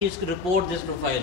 is to report this profile.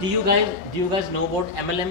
Do you guys know about MLM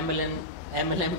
MLM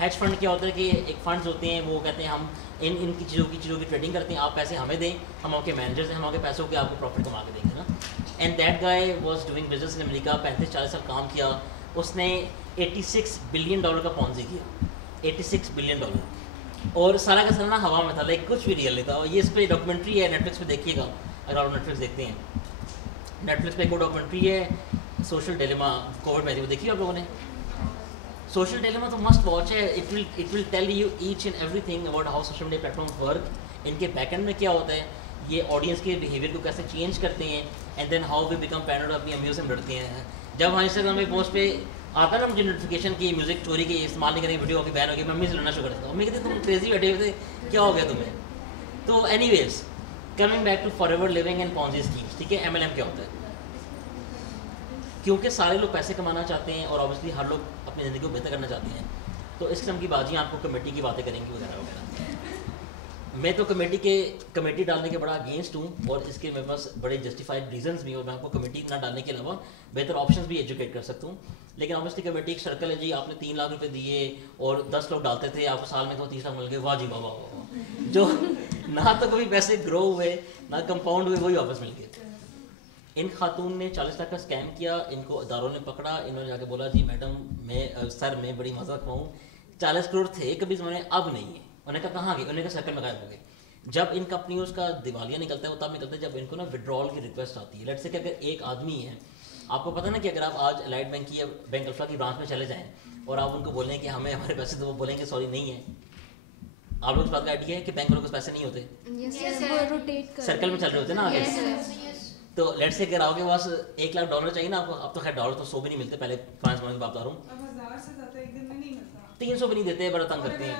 hedge fund کیا ہوتا ہے کہ ایک فنڈز ہوتے ہیں, وہ کہتے ہیں ہم ان کی چیزوں کی ٹریڈنگ کرتے ہیں, آپ پیسے ہمیں دیں, ہم آپ کے مینیجرز ہیں, ہم آپ کے پیسوں کے آپ کو پروفٹ کما کے دیں گے نا. And that guy was doing business in America, 35-40 سال کام کیا, اس نے $86 بلین کا پونزی کیا, $86 بلین, اور سارا کا سارا ہوا میں تھا, لائک کچھ بھی ریئل نہیں تھا. یہ اس پہ ڈاکومنٹری ہے, نیٹ فلکس پہ دیکھیے گا اگر آپ نیٹ فلکس دیکھتے ہیں. نیٹ فلکس پہ ایک اور ڈاکومنٹری ہے سوشل ڈیلیما, کووڈ میں, وہ دیکھی آپ لوگوں نے. سوشل ڈیلیما تو مسٹ واچ ہے. It will tell you each and everything about how social media platform work, ان کے بیک اینڈ میں کیا ہوتا ہے, یہ آڈینس کے بیہیویئر کو کیسے چینج کرتے ہیں, and then how we become پینڈ اپنی امیوں سے لڑتے ہیں. جب ہمارے انسٹاگرام پہ پوسٹ پہ آتا ہے نا مجھے نوٹیفیکیشن کی میوزک چوری کی استعمال نہیں کریں گے, ویڈیو کی بین ہو گئی, ممی سے لڑنا شروع کرتا ہوں. ممی کہتے تم کریزی بیٹھے ہوئے تھے, کیا ہو گیا تمہیں. تو anyways coming back to Forever Living and Ponzi schemes, ٹھیک ہے. MLM کیا ہوتا ہے, کیونکہ سارے لوگ پیسے کمانا چاہتے ہیں اور اوبیسلی ہر لوگ اپنی زندگی کو بہتر کرنا چاہتے ہیں, تو اس قسم کی بازیاں آپ کو کمیٹی کی باتیں کریں گی وغیرہ وغیرہ. میں تو کمیٹی ڈالنے کے بڑا اگینسٹ ہوں, اور اس کے میرے پاس بڑے جسٹیفائڈ ریزنس بھی ہیں, اور میں آپ کو کمیٹی نہ ڈالنے کے علاوہ بہتر آپشنس بھی ایجوکیٹ کر سکتا ہوں. لیکن اوبیسلی کمیٹی ایک سرکل ہے جی, آپ نے 3 لاکھ روپے دیے اور 10 لوگ ڈالتے تھے, آپ کو سال میں تو 30 لاکھ مل گئے, واہ جی واہ واہ, جو نہ تو کبھی پیسے گرو ہوئے نہ کمپاؤنڈ ہوئے, وہی واپس مل گئے. ان خاتون نے 40 لاکھ کا اسکیم کیا, ان کو اداروں نے پکڑا, انہوں نے جا کے بولا جی میڈم میں بڑی مزہ کھاؤں, 40 کروڑ تھے کبھی زمانے, اب نہیں ہے. انہوں نے کہا کہاں گئے, انہوں نے کہا سرکل میں غائب ہو گئے. جب ان کمپنیوں کا دیوالیہ نکلتا ہے وہ تب نکلتا ہے جب ان کو نا وڈرال کی ریکویسٹ آتی ہے. لیٹس سے کہ اگر ایک آدمی ہے, آپ کو پتہ نا کہ اگر آپ آج الائٹ بینک کی یا بینک الفا کی برانچ میں چلے جائیں اور آپ ان کو بولیں کہ ہمیں ہمارے پیسے, تو وہ بولیں گے سوری نہیں ہے. آپ لوگ اس بات کا آئیڈیا ہے کہ بینک والوں کے پیسے نہیں ہوتے, سرکل میں چل رہے ہوتے نا آگے. تو لیٹ سے اگر آپ کے پاس $1 لاکھ چاہیے نا آپ کو, اب تو خیر ڈالر تو 100 بھی نہیں ملتے, پہلے 5 مہینے کی بات بتا رہا ہوں, 300 بھی نہیں دیتے, بڑا تنگ کرتے ہیں.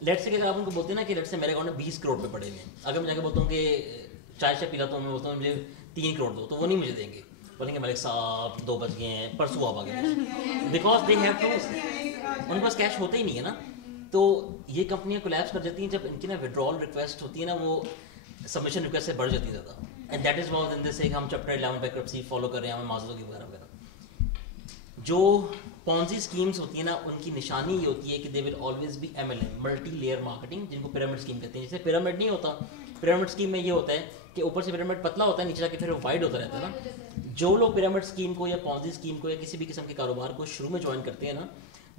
لیٹ سے کہ اگر آپ ان کو بولتے ہیں نا کہ لیٹ سے میرے اکاؤنٹ میں 20 کروڑ روپے پڑے ہوئے ہیں, اگر میں جا کے بولتا ہوں کہ چائے پیلاتا ہوں, میں بولتا ہوں مجھے 3 کروڑ دو, تو وہ نہیں مجھے دیں گے, بولیں گے ملک صاحب 2 بج گئے ہیں, پرسوں آپ آ گئے, بیکاز دے ہیو ٹو, ان کے پاس کیش ہوتا ہی نہیں ہے نا. تو یہ کمپنیاں کولیپس کر جاتی ہیں جب ان کی نا وڈرال ریکویسٹ ہوتی ہے نا, وہ سبمیشن ریکویسٹ سے بڑھ جاتی ہے زیادہ. اینڈ دیٹ از وائی دین دے سے ہم چیپٹر 11 بینکرپسی فالو کر رہے ہیں, ہمیں معذرتوں کی وغیرہ وغیرہ. جو پونزی اسکیمس ہوتی ہیں نا, ان کی نشانی یہ ہوتی ہے کہ they will always be MLM, multi layer marketing, جن کو پیرامڈ اسکیم کہتے ہیں. جیسے پیرامڈ نہیں ہوتا, پیرامڈ اسکیم میں یہ ہوتا ہے کہ اوپر سے پیرامڈ پتلا ہوتا ہے, نیچے جا کے پھر وہ وائڈ ہوتا رہتا ہے نا. جو لوگ پیرامڈ اسکیم کو یا پونزی اسکیم کو یا کسی بھی قسم کے کاروبار کو شروع میں جوائن کرتے ہیں نا,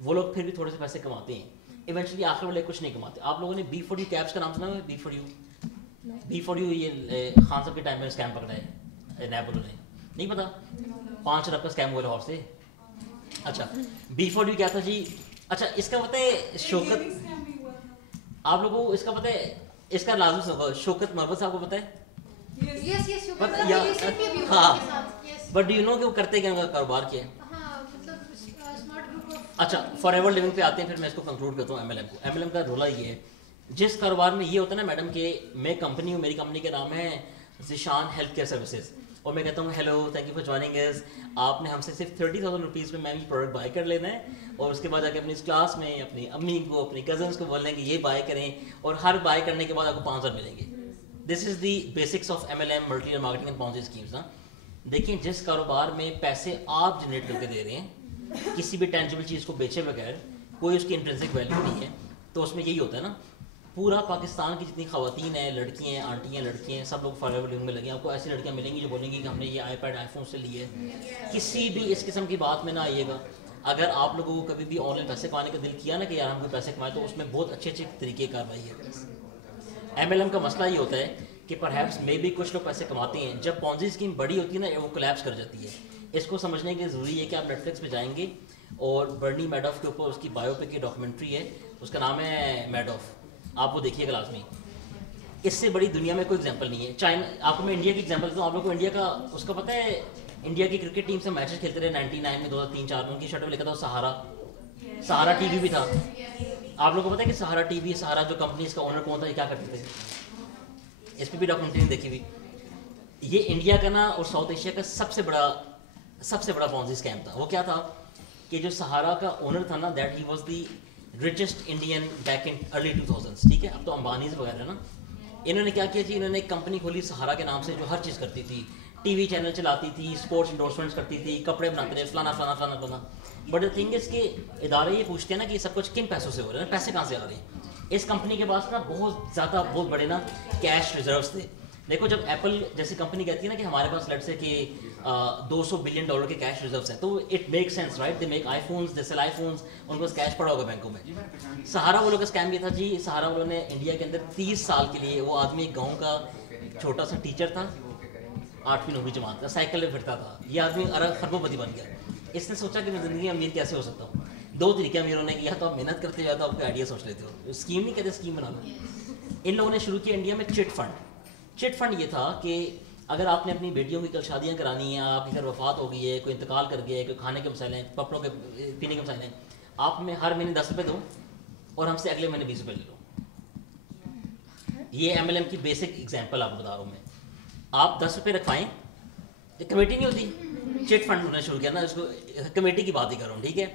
وہ لوگ پھر بھی تھوڑے سے پیسے کماتے ہیں, ایونچولی آخر والے کچھ نہیں کماتے. آپ لوگوں نے B4U کیبس کا نام سنا ہے, B4U یہ خان صاحب کے ٹائم میں اسکیم پکڑا ہے نیب والوں نے, نہیں پتا, 5 ارب کا اسکیم ہوا لاہور سے. اچھا B4U کیا تھا جی, اچھا اس کا پتہ ہے شوکت, آپ لوگوں کو اس کا پتہ ہے, اس کا لازم ہوگا, شوکت مربت صاحب کو پتہ ہے, ہاں, بٹ ڈو یو نو کہ وہ کرتے کیا, ان کا کاروبار کیا ہے. اچھا فار ایور لیونگ پہ آتے ہیں, پھر میں اس کو کنکلوڈ کرتا ہوں. MLM کو, MLM کا رولہ یہ ہے, جس کاروبار میں یہ ہوتا ہے نا میڈم کہ میں کمپنی ہوں, میری کمپنی کا نام ہے ذیشان ہیلتھ کیئر سروسز, اور میں کہتا ہوں hello thank you for joining اس, آپ نے ہم سے صرف 30,000 روپیز میں بھی پروڈکٹ بائی کر لینا ہے, اور اس کے بعد جا کے اپنی اس کلاس میں اپنی امی کو اپنی کزنس کو بولنا ہے کہ یہ بائی کریں, اور ہر بائی کرنے کے بعد آپ کو 5,000 ملیں گے. This is the basics of MLM, multi layer marketing and Ponzi schemes نا. دیکھیں جس کاروبار میں پیسے آپ جنریٹ کر کے دے رہے ہیں, کسی بھی ٹینجیبل چیز کو بیچے بغیر, کوئی اس کی انٹرنسک ویلیو نہیں ہے, تو اس میں یہی ہوتا ہے نا. پورا پاکستان کی جتنی خواتین ہیں, لڑکیاں ہیں, آنٹیاں, لڑکیاں ہیں, سب لوگ فار ایور لیونگ میں لگے ہیں. آپ کو ایسی لڑکیاں ملیں گی جو بولیں گی کہ ہم نے یہ iPad آئی فون سے لیے. کسی بھی اس قسم کی بات میں نہ آئیے گا. اگر آپ لوگوں کو کبھی بھی آن لائن پیسے کمانے کا دل کیا نا کہ یار ہم کوئی پیسے کمائے, تو اس میں بہت اچھے اچھے طریقے کاروائی ہے. MLM کا مسئلہ یہ ہوتا ہے کہ پرہیپس میں بھی کچھ لوگ پیسے کماتے ہیں, جب پونزی اسکیم بڑی ہوتی ہے نا وہ کولیپس کر جاتی ہے. اس کو سمجھنے کے لیے ضروری ہے کہ آپ نیٹ فلکس پہ جائیں گے, اور برنی میڈوف کے اوپر اس کی بایو پک کی ڈاکومنٹری ہے, اس کا نام ہے میڈوف, آپ وہ دیکھیے گا لازمی. اس سے بڑی دنیا میں کوئی ایگزامپل نہیں ہے. چائنا, آپ کو میں انڈیا کی ایگزامپل دیتا ہوں. آپ لوگ کو انڈیا کا اس کا پتہ ہے, انڈیا کی کرکٹ ٹیم سے میچز کھیلتے رہے 99 میں, 2003-4 میں, ان کی شرٹ میں لکھا تھا سہارا ٹی وی بھی تھا. آپ لوگوں کو پتہ ہے کہ سہارا ٹی وی, سہارا جو کمپنی اس کا اونر کون تھا, یہ کیا کرتے تھے, اس پہ بھی ڈاکومنٹری دیکھی ہوئی. یہ انڈیا کا نا اور ساؤتھ ایشیا کا سب سے بڑا پونزی اسکیم تھا. وہ کیا تھا کہ جو سہارا کا اونر تھا نا, that he was the richest Indian back in early 2000s, ٹھیک ہے. اب تو امبانیز وغیرہ نا, انہوں نے کیا کیا جی, انہوں نے ایک کمپنی کھولی سہارا کے نام سے جو ہر چیز کرتی تھی, ٹی وی چینل چلاتی تھی, اسپورٹس انڈورسمنٹس کرتی تھی, کپڑے بناتے رہے, فلانا فلانا فلانا فلانا. بٹ دا تھنگ از کہ ادارے یہ پوچھتے ہیں نا کہ یہ سب کچھ کن پیسوں سے ہو رہا ہے, پیسے کہاں سے آ رہے ہیں. اس کمپنی کے پاس نا بہت بڑے نا کیش ریزروس تھے. دیکھو جب ایپل جیسی کمپنی کہتی ہے نا کہ ہمارے پاس لیٹس سے کہ $200 بلین کے کیش ریزروس ہیں, تو it make sense right, they make iPhones, they sell iPhones, ان کو کیش پڑا ہوگا بینکوں میں. سہارا والوں کا اسکیم یہ تھا جی, سہارا والوں نے انڈیا کے اندر 30 سال کے لیے, وہ آدمی ایک گاؤں کا چھوٹا سا ٹیچر تھا, 8ویں 9ویں جماعت کا, سائیکل پہ پھرتا تھا, یہ آدمی خربوں پتی بن گیا. اس نے سوچا کہ میں زندگی میں امیر کیسے ہو سکتا ہوں. 2 طریقے امیروں نے کیا, تو آپ محنت کرتے ہو یا تو آپ کو آئیڈیا سوچ لیتے ہو. اسکیم نہیں کہتے, اسکیم بنا لو. ان لوگوں نے شروع کیا انڈیا میں چٹ فنڈ. چٹ فنڈ یہ تھا کہ اگر آپ نے اپنی بیٹیوں کی کل شادیاں کرانی ہیں, آپ کی گھر وفات ہو گئی ہے, کوئی انتقال کر گیا ہے, کوئی کھانے کے مسائل ہیں, کپڑوں کے پینے کے مسائل ہیں, آپ ہمیں ہر مہینے $10 دو اور ہم سے اگلے مہینے $20 لے لو. یہ MLM کی بیسک ایگزامپل آپ بتا رہا ہوں میں. آپ $10 رکھوائیں, کمیٹی نہیں ہوتی, چٹ فنڈ ہونا شروع کیا نا, اس کو کمیٹی کی بات ہی کر رہا ہوں, ٹھیک ہے.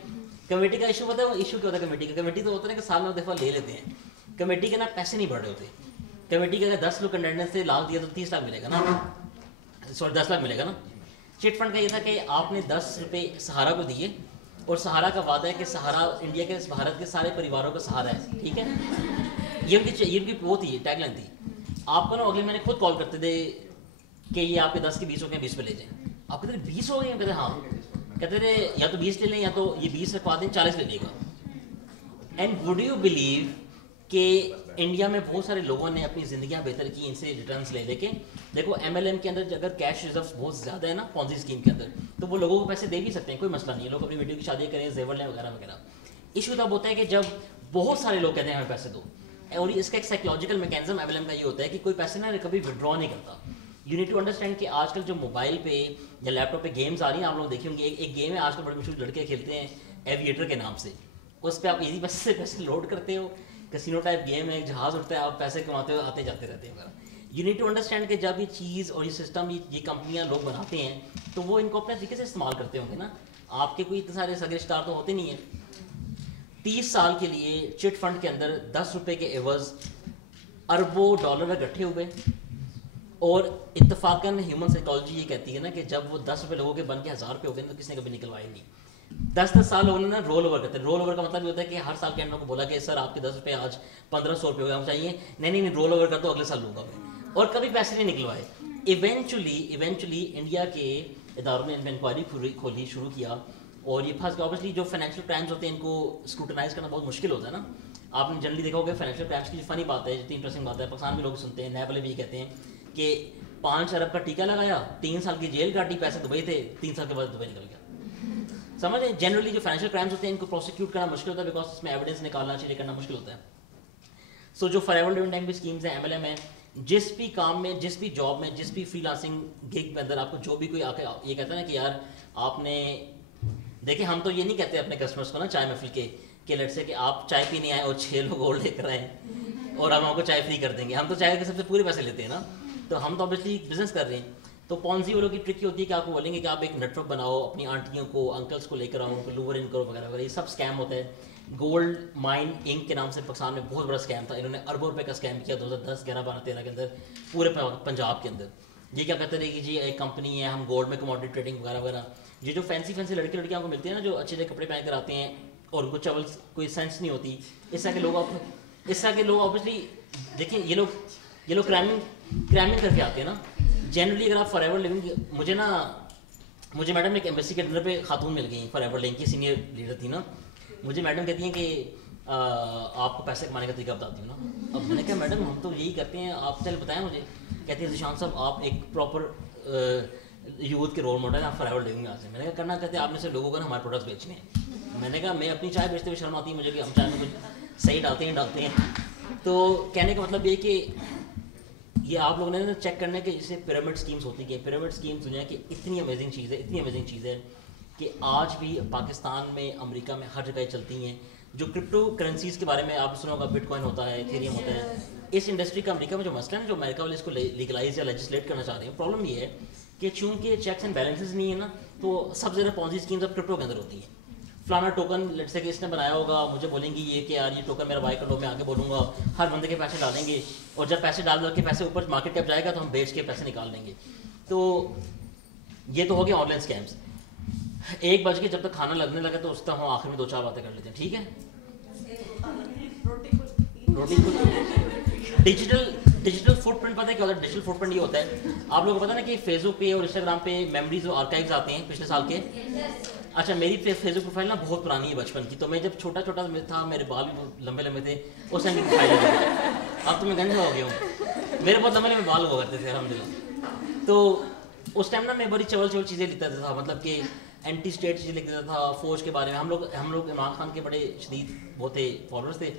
کمیٹی کا ایشو ہوتا ہے, وہ ایشو کیا ہوتا ہے کمیٹی کا. کمیٹی تو ہوتا ہے کہ سال میں دفعہ لے لیتے ہیں. کمیٹی کے نا پیسے نہیں بڑھ رہے ہوتے. کمیٹی کے اگر 10 لوگ کنٹینڈنس سے لاکھ دیا تو 30 لاکھ ملے گا نا, سوری 10 لاکھ ملے گا نا. چٹ فنڈ کا یہ تھا کہ آپ نے $10 سہارا کو دیے, اور سہارا کا وعدہ ہے کہ سہارا انڈیا کے, بھارت کے سارے پریواروں کا سہارا ہے, ٹھیک ہے. یہ ان کی وہ تھی, ٹیگ لائن تھی. آپ کو نا اگلے مہینے خود کال کرتے تھے کہ یہ آپ کے 10 کے 20 ہو گئے, 20 پہ لے جائیں. آپ کہتے تھے 20 ہو گئے, کہتے ہاں, کہتے تھے یا تو 20 لے لیں یا تو یہ 20 رکھوا دیں, 40 لے لے گا. اینڈ وڈ یو بلیو کہ انڈیا میں بہت سارے لوگوں نے اپنی زندگیاں بہتر کی ان سے ریٹرنس لے کے. دیکھو MLM کے اندر اگر کیش ریزروس بہت زیادہ ہے نا پونزی اسکیم کے اندر, تو وہ لوگوں کو پیسے دے بھی سکتے ہیں, کوئی مسئلہ نہیں ہے. لوگ اپنی بیٹی کی شادی کریں, زیور لیں وغیرہ وغیرہ. ایشو تب ہوتا ہے کہ جب بہت سارے لوگ کہتے ہیں ہمیں پیسے دو, اور اس کا ایک سائیکولوجیکل میکینزم MLM کا یہ ہوتا ہے کہ کوئی پیسے نا کبھی ودرا نہیں کرتا. یو نیڈ ٹو انڈرسٹینڈ کہ آج کل جو موبائل پہ یا لیپ ٹاپ پہ گیمز آ رہی ہیں, آپ لوگ دیکھیں گے, ایک گیم ہے آج کل بڑے مشہور لڑکے کھیلتے ہیں ایویٹر کے نام سے. اس پہ آپ ایزی پیسے سے پیسے لوڈ کرتے ہو, کسینو ٹائپ گیم ہے, جہاز اٹھتا ہے, آپ پیسے کماتے ہو, آتے جاتے رہتے ہیں. یو نیڈ ٹو انڈرسٹینڈ کہ جب یہ چیز اور یہ سسٹم, یہ کمپنیاں لوگ بناتے ہیں تو وہ ان کو اپنے طریقے سے استعمال کرتے ہوں گے نا. آپ کے کوئی اتنے سارے سگے رشتہ دار تو ہوتے نہیں ہیں. 30 سال کے لیے چٹ فنڈ کے اندر $10 کے عوض اربوں ڈالر اکٹھے ہوئے. اور اتفاقاً ہیومن سائیکالوجی یہ کہتی ہے نا کہ جب وہ $10 لوگوں کے بن کے $1000 ہو گئے تو کسی نے کبھی نکلوائے نہیں. 10 سال لوگوں نے نا رول اوور کرتے ہیں. رول اوور کا مطلب یہ ہوتا ہے کہ ہر سال کے اینڈ کو بولا کہ سر آپ کے $10 آج $1500 ہو گئے, ہم چاہیے نہیں رول اوور کر دو, اگلے سال لوں گا میں, اور کبھی پیسے نہیں نکلوائے. ایونچولی انڈیا کے اداروں نے ان میں انکوائری کھولی, شروع کیا, اور یہ پھنس گیا. اوبیسلی جو فائنینشیل کرائمز ہوتے ہیں ان کو اسکروٹنائز کرنا بہت مشکل ہوتا ہے نا. آپ نے جنرلی دیکھا ہوگا فائنینشیل کرائمز کی جو فنی بات ہے, جتنی انٹرسٹنگ بات ہے, پاکستان میں لوگ سنتے ہیں, نیب والے بھی کہتے ہیں کہ 5 ارب کا ٹیکہ لگایا, 3 سال کی جیل کاٹی, پیسے دبئی تھے, 3 سال کے بعد دبئی نکل گیا. سمجھیں جنرلی جو فائنینشیل کرائمز ہوتے ہیں ان کو پروسیکیوٹ کرنا مشکل ہوتا ہے, بیکاز اس میں ایویڈنس نکالنا چیزیں کرنا مشکل ہوتا ہے. سو جو فار ایور لیونگ ٹائم کی اسکیمز ہیں, MLM ہیں, جس بھی کام میں, جس بھی جاب میں, جس بھی فری لانسنگ گگ کے اندر آپ کو جو بھی کوئی آ کے یہ کہتا ہے نا کہ یار آپ نے دیکھیں, ہم تو یہ نہیں کہتے اپنے کسٹمرس کو نا چائے محفل کے کہ لٹ سے کہ آپ چائے پینے آئے اور 6 لوگ اور لے کر آئے اور ہم آپ کو چائے فری کر دیں گے. ہم تو چائے کے سب سے پورے پیسے لیتے ہیں نا, تو ہم تو اوبیسلی بزنس کر رہے ہیں. تو پونزی والوں کی ٹرک یہ ہوتی ہے کہ آپ کو بولیں گے کہ آپ ایک نیٹ ورک بناؤ, اپنی آنٹیوں کو, انکلس کو لے کر آؤ, ان کو لوور ان کرو وغیرہ وغیرہ. یہ سب اسکیم ہوتا ہے. گولڈ مائن انک کے نام سے پاکستان میں بہت بڑا اسکیم تھا. انہوں نے اربوں روپے کا اسکیم کیا 2010, 11, 12, 13 کے اندر پورے پنجاب کے اندر. یہ کیا کہتے رہے کہ جی ایک کمپنی ہے, ہم گولڈ میں کموڈیٹی ٹریڈنگ وغیرہ وغیرہ. یہ جو فینسی لڑکیاں کو ملتے ہیں نا, جو اچھے اچھے کپڑے پہن کر آتے ہیں اور ان کو چول کوئی سینس نہیں ہوتی, اس طرح کے لوگ اوبیسلی دیکھیں, یہ لوگ کرائمنگ کر کے آتے ہیں نا. جنرلی اگر آپ فار ایور لیونگ, مجھے میڈم ایک ایمبیسی کے ڈنر پہ خاتون مل گئی, فار ایور لیونگ کی سینئر لیڈر تھی نا. مجھے میڈم کہتی ہیں کہ آپ کو پیسے کمانے کا طریقہ بتاتی ہوں نا. اب میں نے کہا میڈم ہم تو یہی کرتے ہیں, آپ چل بتائیں مجھے. کہتی ہیں ذیشان صاحب آپ ایک پراپر یوتھ کے رول ماڈل ہیں, آپ فار ایور لیونگ آتے ہیں. میں نے کہا کرنا کہتے ہیں آپ نے سے لوگوں کو نا ہمارے پروڈکٹس بیچنے ہیں. میں نے کہا میں اپنی چائے بیچتے ہوئے شرم آتی ہے مجھے کہ ہم چائے میں کچھ صحیح ڈالتے ہیں. تو کہنے کا مطلب یہ کہ یہ آپ لوگوں نے چیک کرنے کے جسے پیرامڈ اسکیمس ہوتی ہیں. پیرامڈ اسکیمس دنیا کی اتنی امیزنگ چیز ہے کہ آج بھی پاکستان میں, امریکہ میں, ہر جگہ چلتی ہیں. جو کرپٹو کرنسیز کے بارے میں آپ سنا ہوگا, بٹ کوائن ہوتا ہے, ایتھیریم ہوتا ہے. اس انڈسٹری کا امریکہ میں جو مسئلہ ہے نا, جو امریکہ والے اس کو لیگلائز یا لیجسلیٹ کرنا چاہ رہے ہیں, پرابلم یہ ہے کہ چونکہ چیکس اینڈ بیلنسز نہیں ہے نا, تو سب سے زیادہ پونزی اسکیمز اب کرپٹو کے اندر ہوتی ہیں. فلانا ٹوکن لیٹ سے کہ اس نے بنایا ہوگا, مجھے بولیں گے یہ کہ یار یہ ٹوکن میرا بائی کر لو, میں آگے بولوں گا, ہر بندے کے پیسے ڈالیں گے, اور جب پیسے ڈال کے پیسے اوپر مارکیٹ کیپ جائے گا تو ہم بیچ کے پیسے نکال لیں گے. تو یہ تو ہو گیا آن لائن اسکیمس. 1 بج کے جب تک کھانا لگنے لگا تو اس طرح ہم آخر میں 2-4 باتیں کر لیتے ہیں, ٹھیک ہے. روٹی ڈیجیٹل فٹ پرنٹ پتہ ہے کیا ہوتا ہے؟ ڈیجیٹل فٹ پرنٹ یہ ہوتا ہے, آپ لوگوں کو پتہ نا کہ فیس بک پہ اور انسٹاگرام پہ میموریز اور آرکائیوز آتے ہیں پچھلے سال کے. اچھا میری فیس بک پروفائل نا بہت پرانی ہے بچپن کی, تو میں جب چھوٹا تھا میرے بال بھی لمبے لمبے تھے اس ٹائم کی پروفائل ہے. اب تو میں گنجا ہو گیا ہوں, میرے بہت لمبے لمبے بال ہوا کرتے تھے الحمدللہ. تو اس ٹائم نا میں بڑی چول چیزیں لکھتا تھا, مطلب کہ اینٹی اسٹیٹ چیزیں لکھ دیتا تھا, فوج کے بارے میں. ہم لوگ عمران خان کے بڑے شدید وہ تھے فالوورس تھے,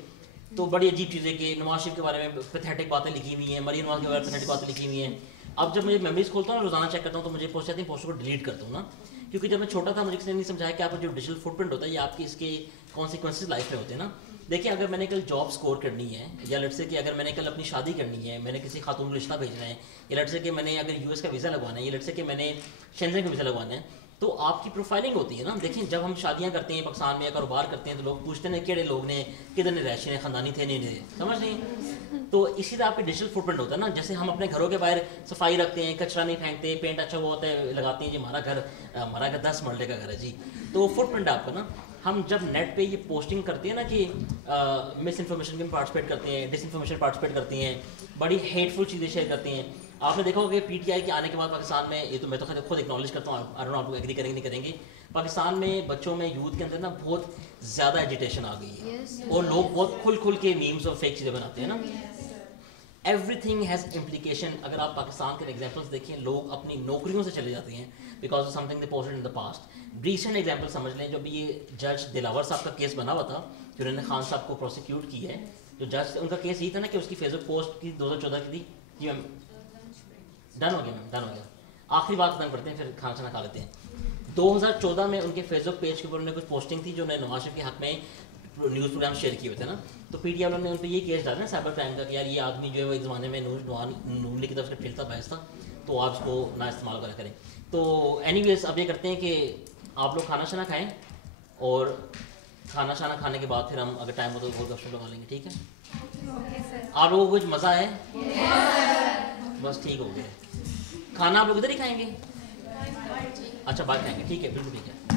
تو بڑی عجیب چیزیں کہ نواز شریف کے بارے میں پیتھیٹک باتیں لکھی ہوئی ہیں, مریم نواز کے بارے میں پیتھیٹک باتیں لکھی ہوئی ہیں. اب جب مجھے میموریز کھولتا ہوں روزانہ چیک کرتا ہوں تو مجھے پوچھ جاتی ہیں, پوسٹوں کو ڈیلیٹ کرتا ہوں نا, کیونکہ جب میں چھوٹا تھا مجھے کسی نے نہیں سمجھایا کہ آپ کا جو ڈیجیٹل فٹ پرنٹ ہوتا ہے یہ آپ کی اس کے کانسیکوینسز لائف میں ہوتے ہیں نا. دیکھیں اگر میں نے کل جاب سکور کرنی ہے, یا لٹ سے کہ اگر میں نے کل اپنی شادی کرنی ہے, میں نے کسی خاتون کو رشتہ بھیجنا ہے, یا لٹ سے کہ میں نے اگر US کا ویزا لگوانا ہے, یا لٹ سے کہ میں نے شینزن کا ویزا لگوانا ہے, تو آپ کی پروفائلنگ ہوتی ہے نا. دیکھیں جب ہم شادیاں کرتے ہیں پاکستان میں یا کاروبار کرتے ہیں تو لوگ پوچھتے ہیں کہڑے لوگ نے, کدھر نے رہائشی ہیں, خاندانی تھے نہیں تھے, سمجھ نہیں. تو اسی طرح آپ کی ڈیجیٹل فٹ پرنٹ ہوتا ہے نا. جیسے ہم اپنے گھروں کے باہر صفائی رکھتے ہیں, کچرا نہیں پھینکتے, پینٹ اچھا وہ ہوتا ہے لگاتے ہیں, جی ہمارا گھر 10 مرلے کا گھر ہے جی, تو فٹ پرنٹ آپ کا نا. ہم جب نیٹ پہ یہ پوسٹنگ کرتے ہیں نا کہ مس انفارمیشن میں پارٹیسپیٹ کرتے ہیں, ڈس انفارمیشن پارٹیسپیٹ کرتے ہیں, بڑی ہیٹفل چیزیں شیئر کرتے ہیں. آپ نے دیکھا ہوگا کہ PTI کے آنے کے بعد پاکستان میں, یہ تو میں تو خود اکنالج کرتا ہوں, آئی ڈونٹ نو آپ لوگ ایگری کریں گے نہیں کریں گے, پاکستان میں بچوں میں یوتھ کے اندر نا بہت زیادہ ایجیٹیشن آ گئی ہے, اور لوگ بہت کھل کے میمز اور فیک چیزیں بناتے ہیں نا. Every thing has implication. اگر آپ پاکستان کے ایگزامپلس دیکھیں, لوگ اپنی نوکریوں سے چلے جاتے ہیں because of some thing they posted in the past. Recent example سمجھ لیں, جو بھی یہ جج دلاور صاحب کا کیس بنا ہوا تھا, جنہوں نے خان صاحب کو پروسیکیوٹ کی ہے, جو جج ان کا کیس یہ تھا نا کہ اس کی فیس بک پوسٹ کی 2014 کی تھی. جی میم ڈن ہو گیا. آخری بات ختم کرتے ہیں پھر کھانا کھا لیتے ہیں. 2014 میں ان کے فیس بک پیج کے اوپر انہوں نے کچھ پوسٹنگ تھی جو انہوں نے نواز شریف کے حق میں نیوز پروگرام شیئر کیے ہوئے تھے نا. تو PTI والوں نے ان پہ یہ کیس ڈالا نا سائبر کرائم کا کہ یار یہ آدمی جو ہے وہ ایک زمانے میں نون لیگ کی طرف سے کھیلتا بحث تھا, تو آپ اس کو نہ استعمال کریں. تو اینی ویز اب یہ کرتے ہیں کہ آپ لوگ کھانا کھائیں, اور کھانا کھانے کے بعد پھر ہم اگر ٹائم ہو تو اور گپ شپ لگا لیں گے, ٹھیک ہے. آپ لوگوں کو کچھ مزہ ہے؟ بس ٹھیک ہو گیا. کھانا آپ لوگ ادھر ہی کھائیں گے؟ اچھا باہر کھائیں گے, ٹھیک ہے, بالکل ٹھیک ہے.